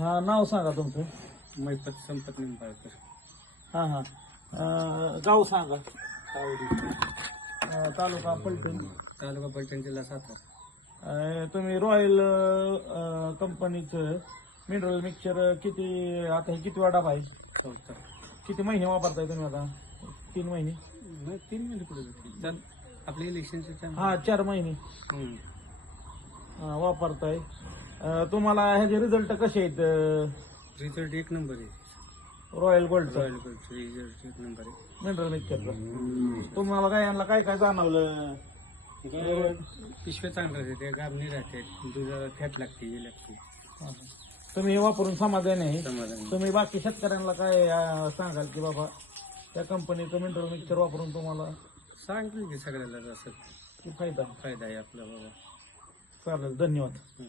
हा, नाव सांगा तुमचं. मैपत संपत निंबाळकर. हा हा. गाव सांगा. तालुका पलटण. तालुका पलटण, जिल्हा सातारा. तुम्ही रॉयल कंपनीचं मिनरल मिक्सचर किती, आता हे किती डबा आहे? चौथा. किती महिने वापरताय तुम्ही आता? 3 महिने? नाही, 3 महिने पुढे जातील. आपल्या इलेक्शनचे हा, 4 महिने वापरताय. तुम्हाला ह्याचे रिझल्ट कसे आहेत? रिझल्ट 1 नंबर आहे. रॉयल गोल्ड रॉयल गोल्डचा रिझल्ट 1 नंबर आहे. मिनरल मिक्सचरचा तुम्हाला काय यांना काय काय जाणवलं? पिशव्या चांगल्या राहते, त्या गाबणी राहते, दुधाला फॅट लागते, हे लागते. तुम्ही हे वापरून समाधान आहे? समाधान. तुम्ही बाकी शेतकऱ्यांना काय सांगाल की बाबा त्या कंपनीचं मिनरल मिक्सचर वापरून तुम्हाला सांगितलं की सगळ्याला असं फायदा फायदा आहे आपला बाबा. चालेल, धन्यवाद.